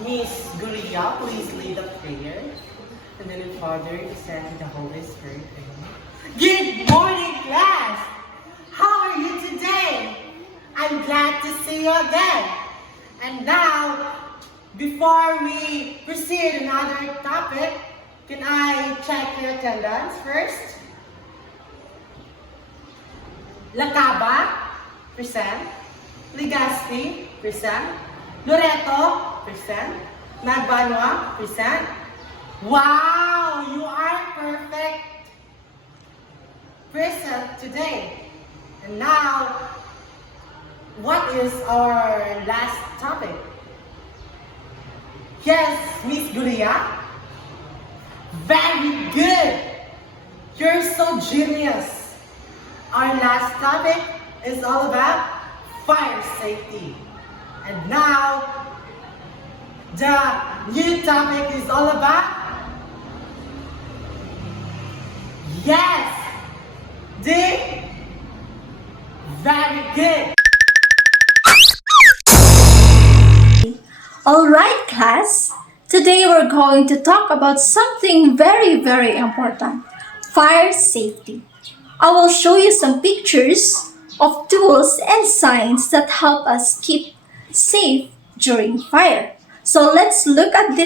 Miss Guria, please lead the prayer. And then the Father, the Son, and the Holy Spirit. Amen. Good morning, class! How are you today? I'm glad to see you again. And now, before we proceed another topic, can I check your attendance first? Lacaba, present. Ligaspi, present. Loreto, present. Nagbanwa, present. Wow, you are perfect present today. And now, what is our last topic? Yes, Miss Guria. Very good. You're so genius. Our last topic is all about fire safety. And now, the new topic is all about, yes, very good. Alright class, today we're going to talk about something very important, fire safety. I will show you some pictures of tools and signs that help us keep safe during fire. So let's look at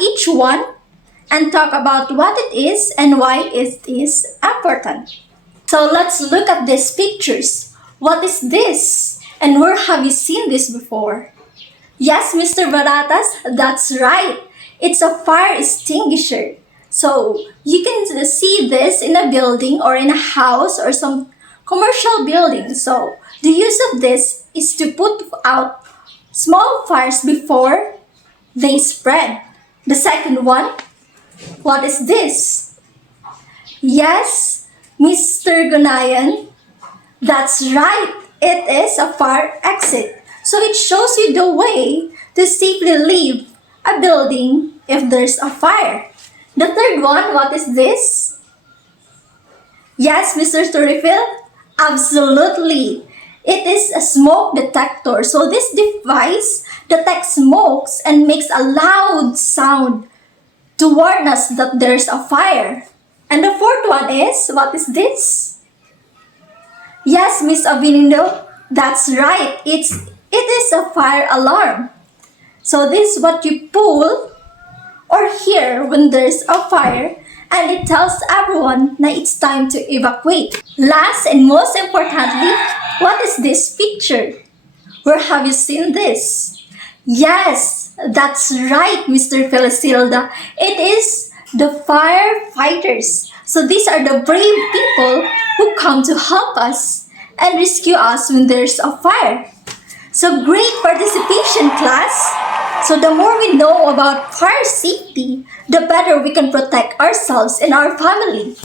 each one and talk about what it is and why it is important. So let's look at these pictures. What is this? And where have you seen this before? Yes, Mr. Baratas, that's right. It's a fire extinguisher. So you can see this in a building or in a house or some commercial building. So the use of this is to put out small fires before they spread. The second one, what is this? Yes, Mr. Gunayan, that's right. It is a fire exit. So it shows you the way to safely leave a building if there's a fire. The third one, what is this? Yes, Mr. Turifil? Absolutely. It is a smoke detector. So this device detects smokes and makes a loud sound to warn us that there's a fire. And the fourth one is, what is this? Yes, Miss Avinindo, that's right. It is a fire alarm. So this is what you pull or hear when there's a fire, and it tells everyone that it's time to evacuate. Last and most importantly, what is this picture? Where have you seen this? Yes, that's right, Mr. Felicilda. It is the firefighters. So these are the brave people who come to help us and rescue us when there's a fire. So great participation, class! So the more we know about fire safety, the better we can protect ourselves and our family.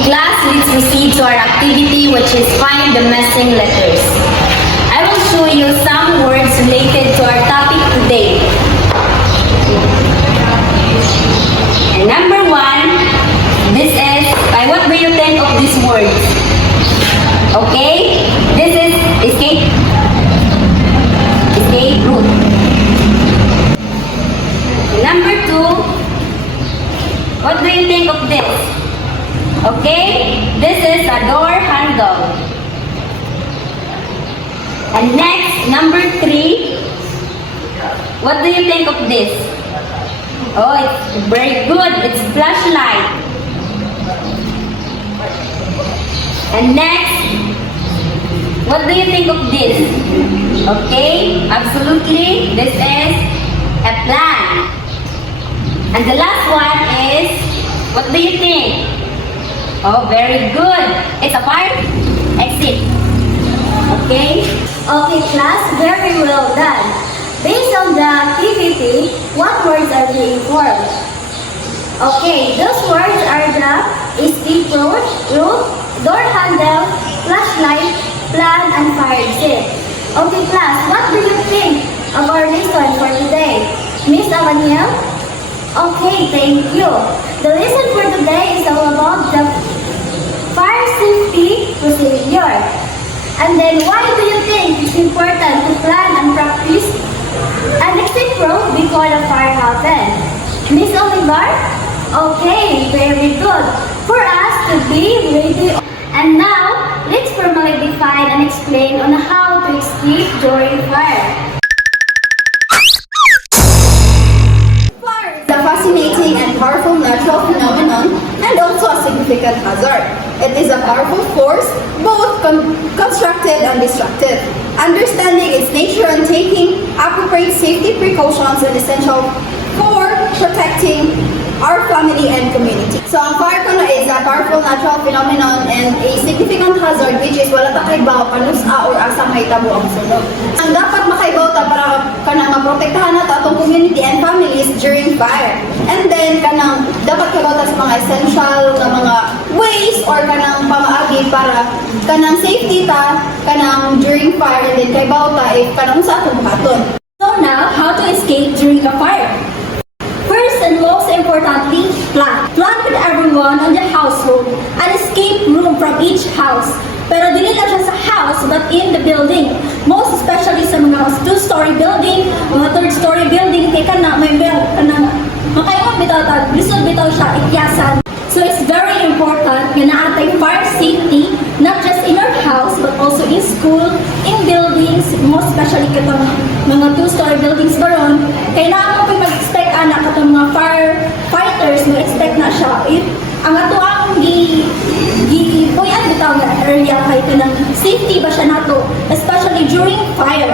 Class, let's proceed to our activity, which is find the missing letters. I will show you some words related to our topic today. And number one, this is, what do you think of these words? Okay, this is escape. Escape route. Number two, what do you think of this? Okay, this is a door handle. And next, number three, what do you think of this? Oh, it's very good. It's flashlight. And next, what do you think of this? Okay, absolutely, this is a plan. And the last one is, what do you think? Oh, very good. It's a fire exit. Okay? Okay, class, very well done. Based on the activity, what words are being formed? Okay, those words are the escape route, door handle, flashlight, plan, and fire exit. Okay, class, what do you think of our lesson for today? Miss Avaniel? Okay, thank you. The lesson for today is all about the fire safety procedure. And then why do you think it's important to plan and practice an escape route before the fire happens? Miss Oliver? Okay, very good. For us to be ready. And now, let's formally define and explain on how to escape during fire. Fire is a fascinating and powerful natural phenomenon and also a significant hazard. It is a powerful force, both constructive and destructive. Understanding its nature and taking appropriate safety precautions is essential for protecting our family and community. So, ang fire kuno is a powerful natural phenomenon and a significant hazard which is wala ta kaibaw panusa or asa mahitabo ang sunog. Ang dapat makaibaw ta para kanang maprotektahan nato atong community and families during fire. And then kanang dapat kaibaw ta sa mga essential na mga ways or kanang pamaagi para kanang safety ta kanang during fire and then kaibaw ta if kanang sa atong buhaton. So now, how to escape during a fire? First and most importantly, plan. Plan with everyone on the household an escape room from each house. Pero dili na siya sa house but in the building. Most especially sa mga 2-story building, mga 3rd-story building, kaya kana may makaingon bitaw ta, lisod bitaw siya ikyasan. So it's very important na naatay fire safety, not just in our house, but also in school, in buildings, most especially katong mga 2-story buildings baron. Kailangan mo mag-expect anak katong mga firefighters, mag-expect na siya. If ang ato ang puyan bitaw nga area kahit ng safety ba siya nato, especially during fire.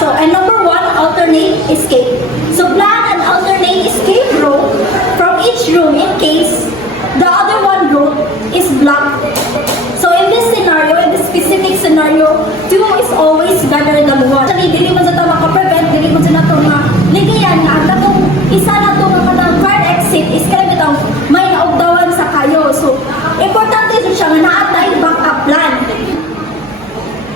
So, and number 1, alternate escape. So, plan an alternate escape route from each room in case the other one route is blocked. So in this scenario, in this specific scenario, 2 is always better than 1. Actually, dili mo sa tama ka-prevent, dili mo sa nato nga ligayan na katong isa na to nga katong fire exit is kaya bitaw may naugdawan sa kayo. So, importante din siya nga naatay backup plan.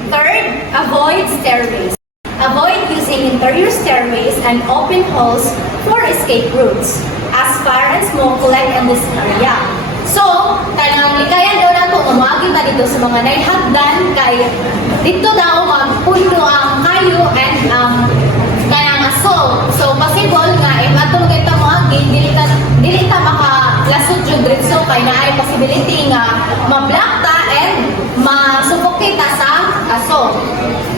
Third, avoid stairways. Avoid using interior stairways and open halls for escape routes, as fire and smoke collect in this area. So, kanang likayan daw nato umagi ta dito sa mga naihagdan kay dito daw magpuno ang kayo and kanang assault. So, possible nga if ato kita moagi dili ta makalasod jud diretso kay naay possibility nga ma-block ta and ma-suffocate ta sa assault.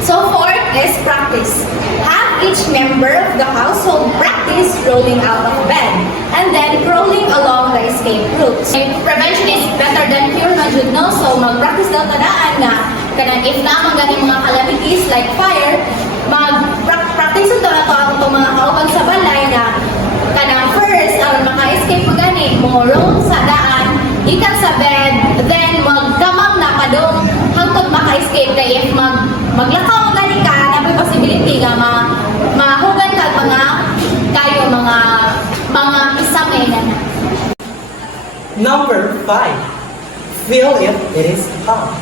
So, fourth is practice. Have each member of the household practice rolling out of bed and then crawling along the escape routes. Prevention is better than cure na jud, no? So, mag-practice daw tadaan na kanang if naman gani mga calamities like fire, mag-practice ito na to ang mga kauban sa balay na kanang first, ang maka-escape mo gani, mo roll sa daan, ikan sa bed, then magkamang na padong hangtod maka-escape kay if maglakaw mo gani ka, na may possibility nga mahugan ka mga kayo mga isangay na. Number 5. Feel if it is hot.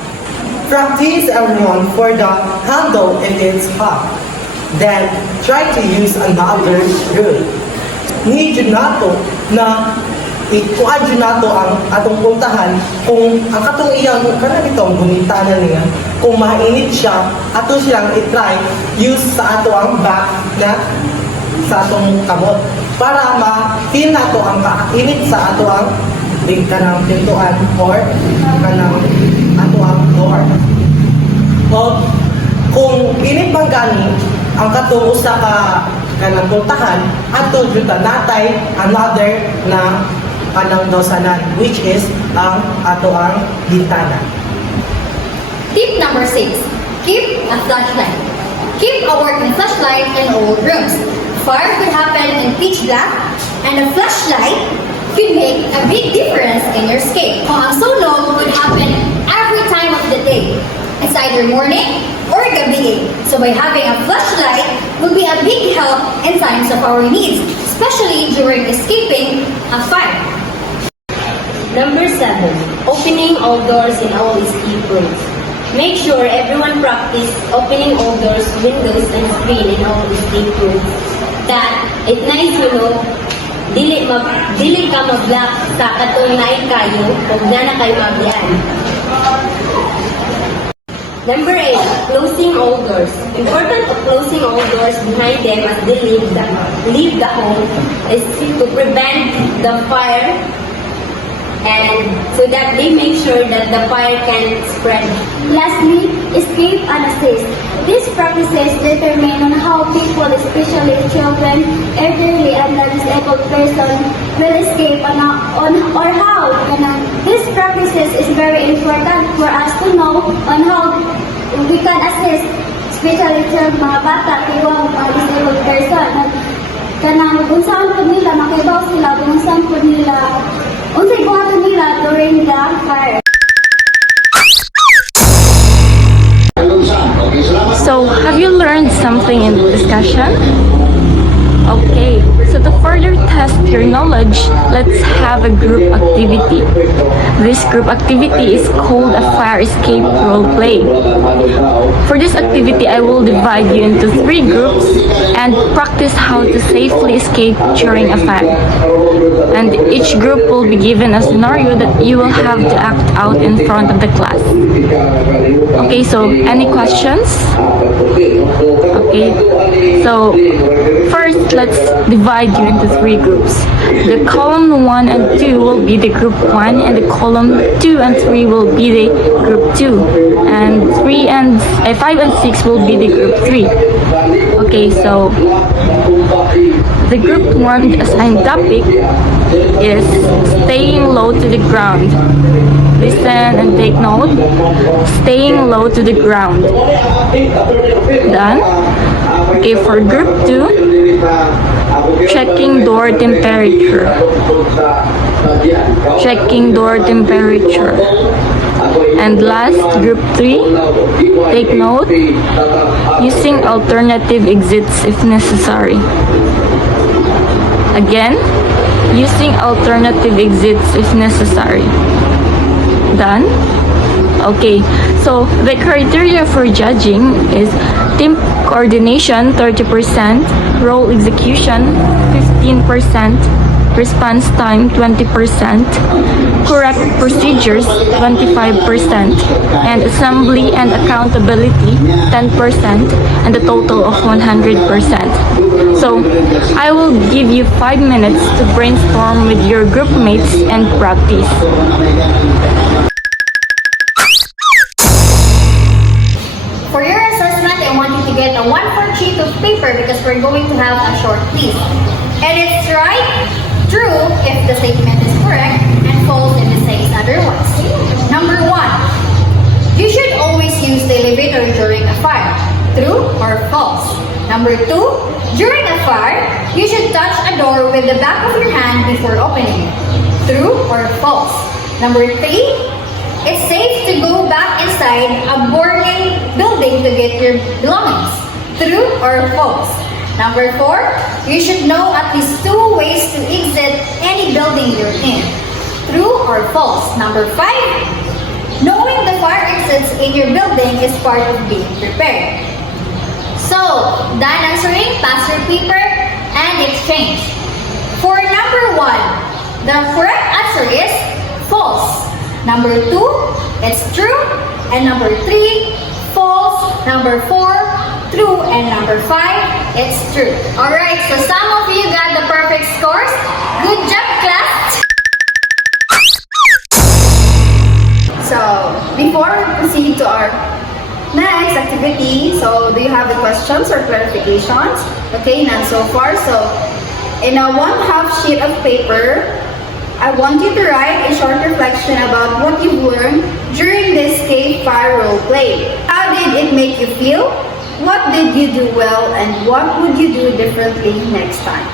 Practice everyone for the handle if it's hot. Then try to use another route. Need you nato na ikuan dyan nato ang atong puntahan kung ang katong iyang kana bitong gumitanan niya kung mainit siya ato silang i-try use sa ato ang back na sa atong kamot para ma-feel nato ang kainit sa ato ang kanang pintuan or kanang ato ang door. O kung init man gani ang katong usa ka kanang puntahan ato jud natay another na kanang dosanan which is ang ato ang bintana. Tip number 6. Keep a flashlight. Keep a working flashlight in all rooms. Fire could happen in pitch black and a flashlight could make a big difference in your escape. Kung ang sunog would happen every time of the day. It's either morning or gabi. So by having a flashlight will be a big help in times of our needs, especially during escaping a fire. Number 7, opening all doors in all escape rooms. Make sure everyone practice opening all doors, windows, and screen in all escape rooms. That it nice dili ka mag-block sa katong naay kayo, huwag na kayo mabiyaan. Number 8, closing all doors. Important of closing all doors behind them as they leave the home is to prevent the fire and so that they make sure that the fire can spread. Lastly, escape and assist. These practices determine on how people, especially children, elderly, and the disabled person, will escape or how. These practices is very important for us to know on how we can assist, especially children, mga bata, tiwang, mga disabled person. Kanang kung saan po nila, makibaw sila, kung saan po nila, unsay buhaton nila during the fire. So, have you learned something in the discussion? Okay, so to further test your knowledge, let's have a group activity. This group activity is called a fire escape role play. For this activity, I will divide you into 3 groups and practice how to safely escape during a fire. And each group will be given a scenario that you will have to act out in front of the class. Okay, so any questions? Okay, so first, let's divide you into 3 groups. The column 1 and 2 will be the group 1, and the column 2 and 3 will be the group 2, and 5 and 6 will be the group 3. Okay, so the group 1 assigned topic is staying low to the ground. Listen and take note. Staying low to the ground. Done. Okay, for group 2, checking door temperature. Checking door temperature. And last, group 3, take note, using alternative exits if necessary. Again, using alternative exits if necessary. Done? Okay, so the criteria for judging is team coordination 30%, role execution 15%, response time 20%, correct procedures 25%, and assembly and accountability 10%, and a total of 100%. So, I will give you 5 minutes to brainstorm with your group mates and practice. For your assessment, I want you to get a 1/4 sheet of paper because we're going to have a short quiz. And it's right, true if the statement is correct, and false if it says otherwise. Number 1, you should always use the elevator during a fire. True or false? Number 2, during a fire, you should touch a door with the back of your hand before opening it. True or false? Number 3, it's safe to go back inside a burning building to get your belongings. True or false? Number 4, you should know at least 2 ways to exit any building you're in. True or false? Number 5, knowing the fire exits in your building is part of being prepared. So, done answering, pass your paper, and exchange. For number 1, the correct answer is false. Number 2, it's true. And number 3, false. Number 4, true. And number 5, it's true. Alright, so some of you got the perfect scores. Good job, class! So, before we proceed to our next activity, so do you have the questions or clarifications? Okay, none so far. So, in a 1/2 sheet of paper, I want you to write a short reflection about what you've learned during this cave fire role play. How did it make you feel? What did you do well, and what would you do differently next time?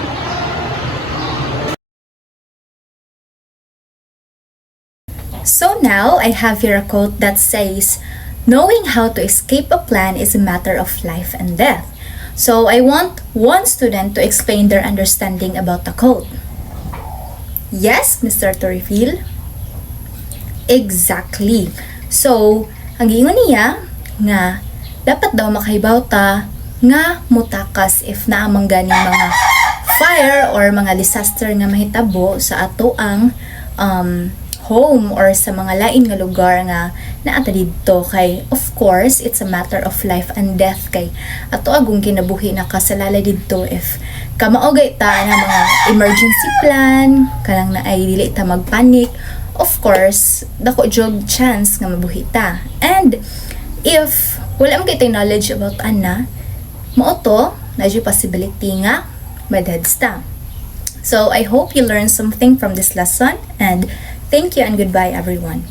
So now I have here a quote that says, knowing how to escape a plan is a matter of life and death. So I want one student to explain their understanding about the quote. Yes, Mr. Torifil? Exactly. So, ang giingon niya nga dapat daw makahibaw ta nga mutakas if naamang gani mga fire or mga disaster nga mahitabo sa ato ang home or sa mga lain nga lugar nga naata didto, kay of course it's a matter of life and death, kay ato agong kinabuhi na kasalala didto. If kamaogay ta na mga emergency plan kanang na ay dili ta magpanik, of course dako jog chance nga mabuhi ta. And if wala man kay knowledge about ana, mao to na possibility nga madheads ta. So I hope you learned something from this lesson, and thank you and goodbye everyone.